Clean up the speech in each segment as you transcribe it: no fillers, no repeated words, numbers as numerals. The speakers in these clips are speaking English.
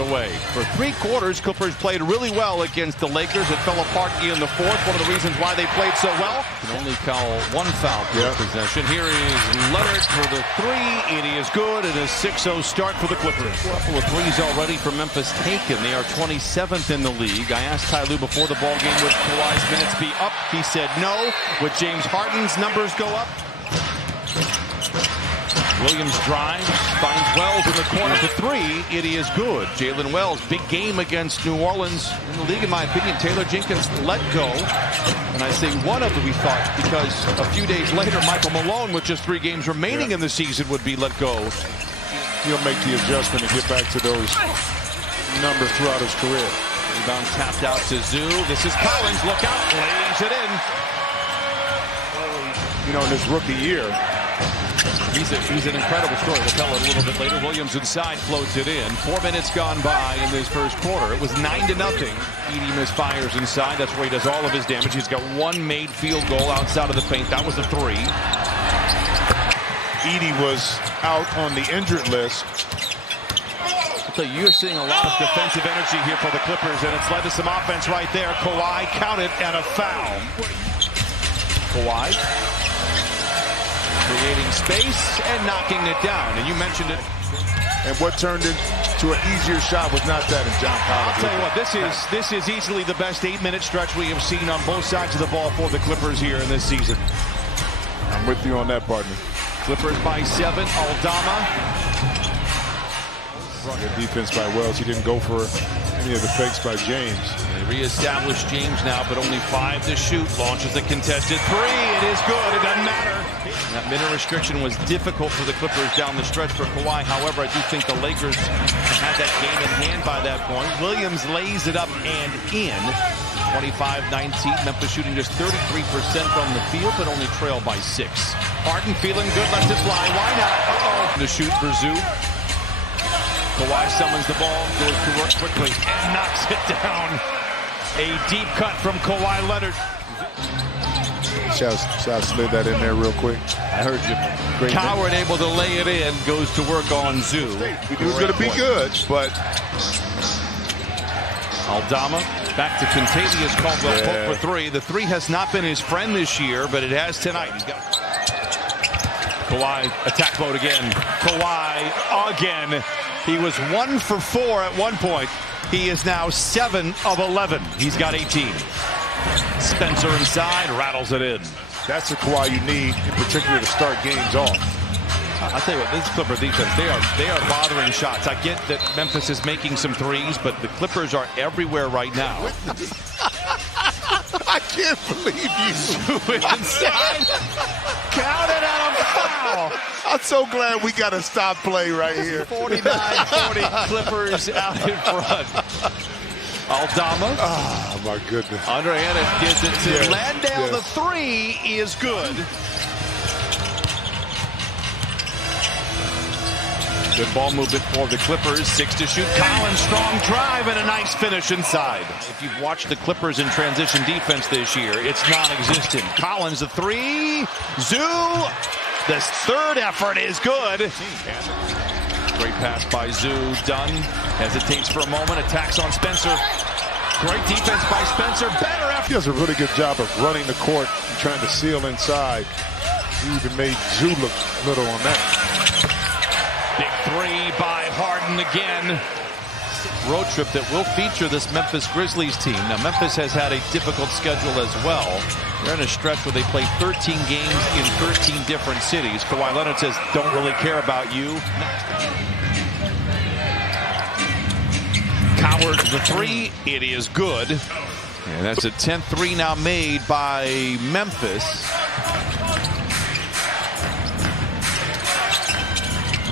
other way. For 3 quarters, Clippers played really well against the Lakers. It fell apart in the fourth. One of the reasons why they played so well. Can only call 1 foul per possession. Here is Leonard for the 3. It is good. And a 6-0 start for the Clippers. A couple of threes already for Memphis taken. They are 27th in the league. I asked Ty Lue before the ball game, would Kawhi's minutes be up? He said no. Would James Harden's numbers go up? Williams drives, finds Wells in the corner for 3. It is good. Jalen Wells, big game against New Orleans in the league, in my opinion. Taylor Jenkins let go. And I say one of them, we thought, because a few days later, Michael Malone, with just 3 games remaining in the season, would be let go. He'll make the adjustment and get back to those numbers throughout his career. Rebound tapped out to Zoo. This is Collins. Look out. Lays it in. You know, in his rookie year, He's an incredible story. We'll tell it a little bit later. Williams inside, floats it in. 4 minutes gone by in this first quarter. It was 9-0. Edey misfires inside. That's where he does all of his damage. He's got 1 made field goal outside of the paint. That was a 3. Edey was out on the injured list. So you're seeing a lot of defensive energy here for the Clippers, and it's led to some offense right there. Kawhi counted and a foul. Kawhi creating space and knocking it down. And you mentioned it. And what turned into an easier shot was not that in John Collins. I'll tell you what, this is easily the best 8-minute stretch we have seen on both sides of the ball for the Clippers here in this season. I'm with you on that, partner. Clippers by 7. Aldama. Good defense by Wells. He didn't go for any of the fakes by James. They reestablish James now, but only 5 to shoot. Launches a contested 3. It is good. It doesn't matter. That minute restriction was difficult for the Clippers down the stretch for Kawhi. However, I do think the Lakers had that game in hand by that point. Williams lays it up and in. 25-19. Memphis shooting just 33% from the field, but only trailed by 6. Harden feeling good. Left it fly. Why not? To shoot for Zoo. Kawhi summons the ball, goes to work quickly, and knocks it down. A deep cut from Kawhi Leonard. Shall slid that in there real quick. I heard you. Great Coward able to lay it in, goes to work on Zoo. We knew it was going to be good, but Aldama back to Contavious Caldwell for 3. The 3 has not been his friend this year, but it has tonight. He's got Kawhi attack mode again. Kawhi again. He was 1 for 4 at one point. He is now 7 of 11. He's got 18. Spencer inside, rattles it in. That's the Kawhi you need, in particular, to start games off. I'll tell you what, this Clipper defense, they are bothering shots. I get that Memphis is making some 3s, but the Clippers are everywhere right now. I can't believe you. Inside. Counted on a foul. I'm so glad we got to stop play right here. 49-40 Clippers out in front. Aldama. Oh, my goodness. Andre Ennis gives it to Landale. The 3 is good. Good ball movement for the Clippers. 6 to shoot. Collins, strong drive and a nice finish inside. If you've watched the Clippers in transition defense this year, it's non-existent. Collins, the 3. Zoo. This 3rd effort is good. Great pass by Zoo. Dunn hesitates for a moment. Attacks on Spencer. Great defense by Spencer. Better effort. He does a really good job of running the court and trying to seal inside. He even made Zoo look little on that. Big 3 by Harden again. Road trip that will feature this Memphis Grizzlies team. Now, Memphis has had a difficult schedule as well. They're in a stretch where they play 13 games in 13 different cities. Kawhi Leonard says, don't really care about you. Coward, the 3. It is good. And that's a 10th 3 now made by Memphis.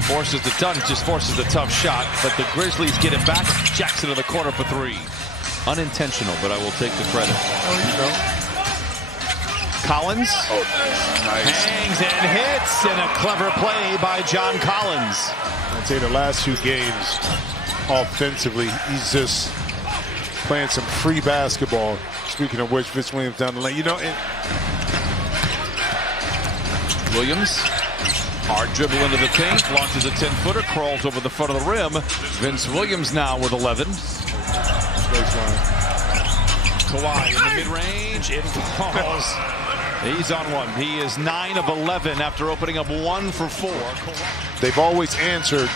Forces the dunk, just forces the tough shot, but the Grizzlies get it back. Jackson in the corner for 3. Unintentional, but I will take the credit. Collins hangs and hits, and a clever play by John Collins. I'd say the last 2 games, offensively, he's just playing some free basketball. Speaking of which, Vince Williams down the lane. You know, Williams Hard dribble into the paint, launches a 10-footer, crawls over the front of the rim. Vince Williams now with 11. Kawhi in the mid-range, it falls. He's on one. He is 9 of 11 after opening up 1 for 4. They've always answered,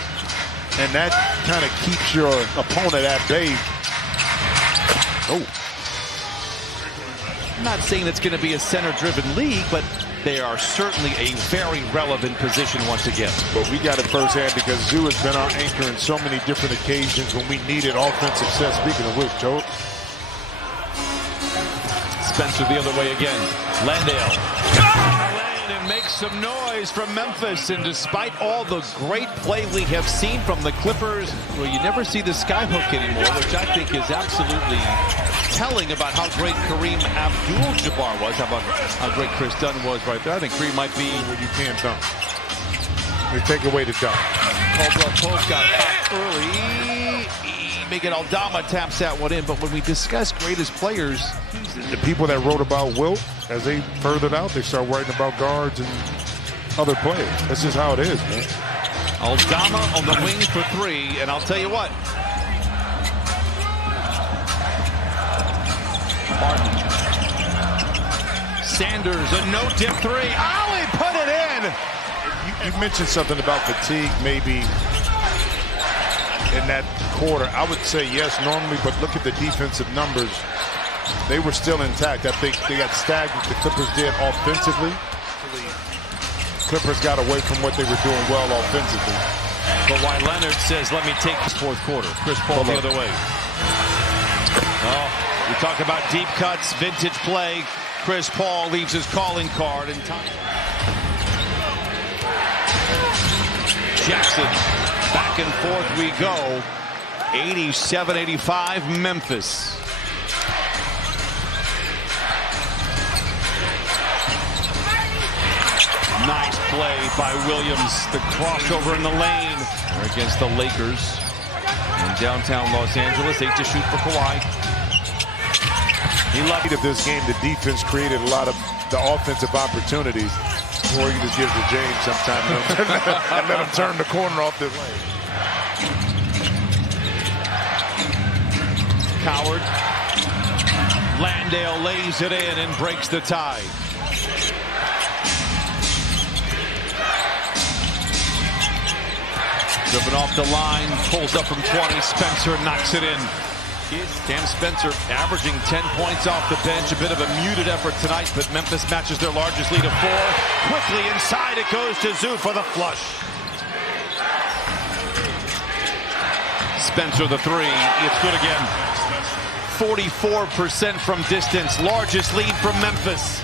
and that kind of keeps your opponent at bay. Oh. I'm not saying it's going to be a center-driven league, but they are certainly a very relevant position once again. But we got it firsthand because Zoo has been our anchor in so many different occasions when we needed offensive success. Speaking of which, Joe. Spencer the other way again. Landale. And makes some noise from Memphis. And despite all the great play we have seen from the Clippers, well, you never see the skyhook anymore, which I think is absolutely telling about how great Kareem Abdul-Jabbar was. How about how great Chris Dunn was right there? I think Kareem might be when you can't dunk. They take away the dunk. Caldwell Pope got hot early. Megan Aldama taps that one in, but when we discuss greatest players, the people that wrote about Wilt, as they furthered out, they start writing about guards and other players. That's just how it is, man. Aldama on the wing for 3, and I'll tell you what. Martin. Sanders, a no-dip 3. Oh, he put it in! You mentioned something about fatigue, maybe in that quarter. I would say yes normally, but look at the defensive numbers. They were still intact. I think they got stagnant. The Clippers did offensively. Clippers got away from what they were doing well offensively. Kawhi Leonard says, let me take this fourth quarter. Chris Paul the other way. Oh, we talk about deep cuts, vintage play. Chris Paul leaves his calling card in time. Jackson, back and forth we go. 87-85 Memphis. Nice play by Williams. The crossover in the lane against the Lakers in downtown Los Angeles. 8 to shoot for Kawhi. He loved it. This game, the defense created a lot of the offensive opportunities. Or you just give it to James sometime and let him turn the corner off the lane. Coward. Landale lays it in and breaks the tie. Driven off the line, pulls up from 20. Spencer knocks it in. Cam Spencer averaging 10 points off the bench. A bit of a muted effort tonight, but Memphis matches their largest lead of 4. Quickly inside it goes to Zoo for the flush. Spencer the 3. It's good again. 44% from distance. Largest lead from Memphis.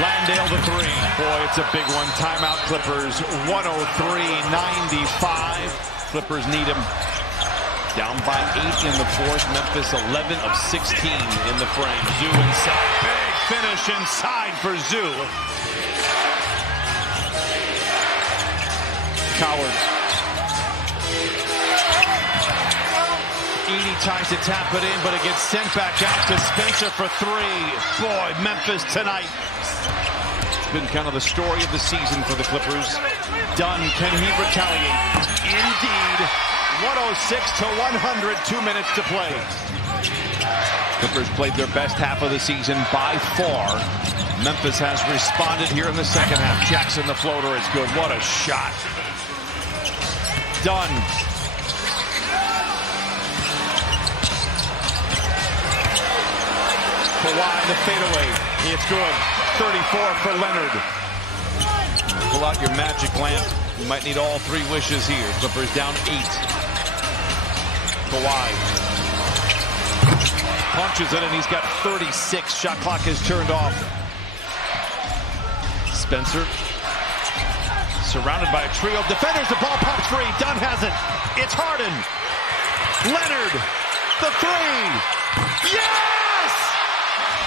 Landale the 3. Boy, it's a big one. Timeout Clippers. 103-95. Clippers need him. Down by 8 in the fourth. Memphis 11 of 16 in the frame. Zoo inside. Big finish inside for Zoo. Coward. Edey tries to tap it in, but it gets sent back out to Spencer for 3. Boy, Memphis tonight. It's been kind of the story of the season for the Clippers. Dunn, can he retaliate? Indeed. 106-100, 2 minutes to play. Clippers played their best half of the season by far. Memphis has responded here in the second half. Jackson the floater is good. What a shot. Dunn. Kawhi the fadeaway. It's good. 34 for Leonard. Pull out your magic lamp. You might need all 3 wishes here. Clippers down 8. Kawhi punches it, and he's got 36. Shot clock is turned off. Spencer surrounded by a trio of defenders. The ball pops free. Dunn has it. It's Harden. Leonard. The 3. Yeah!